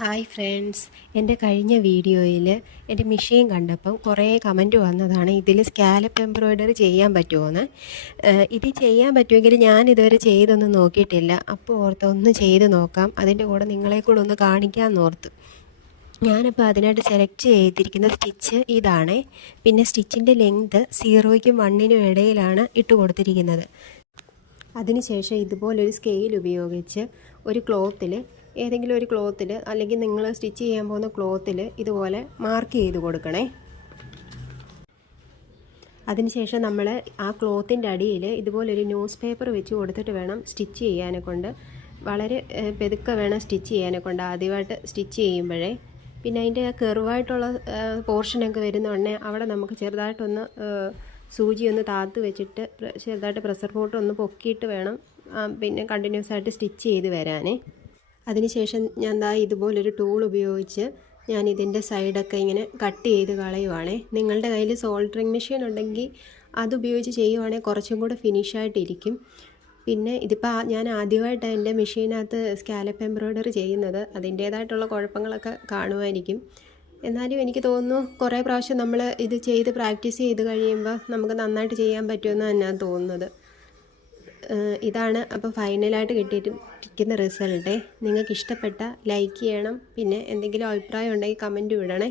Hi friends, എൻ്റെ കഴിഞ്ഞ വീഡിയോയിൽ എൻ്റെ മെഷീൻ കണ്ടപ്പം കുറേ കമൻറ്റ് വന്നതാണ് ഇതിൽ സ്കാലപ്പ് എംബ്രോയ്ഡറി ചെയ്യാൻ പറ്റുമോയെന്ന്. ഇത് ചെയ്യാൻ പറ്റുമെങ്കിൽ ഞാൻ ഇതുവരെ ചെയ്തൊന്നും നോക്കിയിട്ടില്ല. അപ്പോൾ ഓർത്ത് ഒന്ന് ചെയ്ത് നോക്കാം, അതിൻ്റെ കൂടെ നിങ്ങളെ കൂടെ ഒന്ന് കാണിക്കാമെന്ന് ഓർത്ത്. ഞാനിപ്പോൾ അതിനായിട്ട് സെലക്ട് ചെയ്തിരിക്കുന്ന സ്റ്റിച്ച് ഇതാണ്. പിന്നെ സ്റ്റിച്ചിൻ്റെ ലെങ്ത് 0ക്കും 1നും ഇടയിലാണ് ഇട്ട് കൊടുത്തിരിക്കുന്നത്. അതിനുശേഷം ഇതുപോലൊരു സ്കെയിൽ ഉപയോഗിച്ച് ഒരു ക്ലോത്തിൽ, ഏതെങ്കിലും ഒരു ക്ലോത്തിൽ അല്ലെങ്കിൽ നിങ്ങൾ സ്റ്റിച്ച് ചെയ്യാൻ പോകുന്ന ക്ലോത്തിൽ ഇതുപോലെ മാർക്ക് ചെയ്ത് കൊടുക്കണേ. അതിനുശേഷം നമ്മൾ ആ ക്ലോത്തിൻ്റെ അടിയിൽ ഇതുപോലൊരു ന്യൂസ് പേപ്പർ വെച്ച് കൊടുത്തിട്ട് വേണം സ്റ്റിച്ച് ചെയ്യാനെ കൊണ്ട്. വളരെ പെതുക്കെ വേണം സ്റ്റിച്ച് ചെയ്യാനെ കൊണ്ട് ആദ്യമായിട്ട് സ്റ്റിച്ച് ചെയ്യുമ്പോഴേ. പിന്നെ അതിൻ്റെ കെർവായിട്ടുള്ള പോർഷനൊക്കെ വരുന്നുണ്ടേ അവിടെ നമുക്ക് ചെറുതായിട്ടൊന്ന് സൂചി ഒന്ന് താത്ത് വെച്ചിട്ട് ചെറുതായിട്ട് പ്രഷർ പോട്ട് ഒന്ന് പൊക്കിയിട്ട് വേണം പിന്നെ കണ്ടിന്യൂസ് ആയിട്ട് സ്റ്റിച്ച് ചെയ്ത് വരാനേ. അതിനുശേഷം ഞാൻ ഇതുപോലൊരു ടൂൾ ഉപയോഗിച്ച് ഞാൻ ഇതിൻ്റെ സൈഡൊക്കെ ഇങ്ങനെ കട്ട് ചെയ്ത് കളയുവാണേ. നിങ്ങളുടെ കയ്യിൽ സോൾഡറിങ് മെഷീൻ ഉണ്ടെങ്കിൽ അതുപയോഗിച്ച് ചെയ്യുവാണെങ്കിൽ കുറച്ചും കൂടെ ഫിനിഷായിട്ടിരിക്കും. പിന്നെ ഇതിപ്പോൾ ഞാൻ ആദ്യമായിട്ടാണ് എൻ്റെ മെഷീനകത്ത് സ്കാലപ്പ് എംബ്രോയ്ഡറി ചെയ്യുന്നത്. അതിൻ്റേതായിട്ടുള്ള കുഴപ്പങ്ങളൊക്കെ കാണുമായിരിക്കും. എന്നാലും എനിക്ക് തോന്നുന്നു കുറേ പ്രാവശ്യം നമ്മൾ ഇത് ചെയ്ത് പ്രാക്ടീസ് ചെയ്ത് കഴിയുമ്പോൾ നമുക്ക് നന്നായിട്ട് ചെയ്യാൻ പറ്റുമെന്ന് തന്നെയാണ് തോന്നുന്നത്. ഇതാണ് അപ്പോൾ ഫൈനലായിട്ട് കിട്ടിയിരിക്കുന്ന റിസൾട്ട്. നിങ്ങൾക്ക് ഇഷ്ടപ്പെട്ട ലൈക്ക് ചെയ്യണം. പിന്നെ എന്തെങ്കിലും അഭിപ്രായം ഉണ്ടെങ്കിൽ കമൻറ്റ് വിടണേ.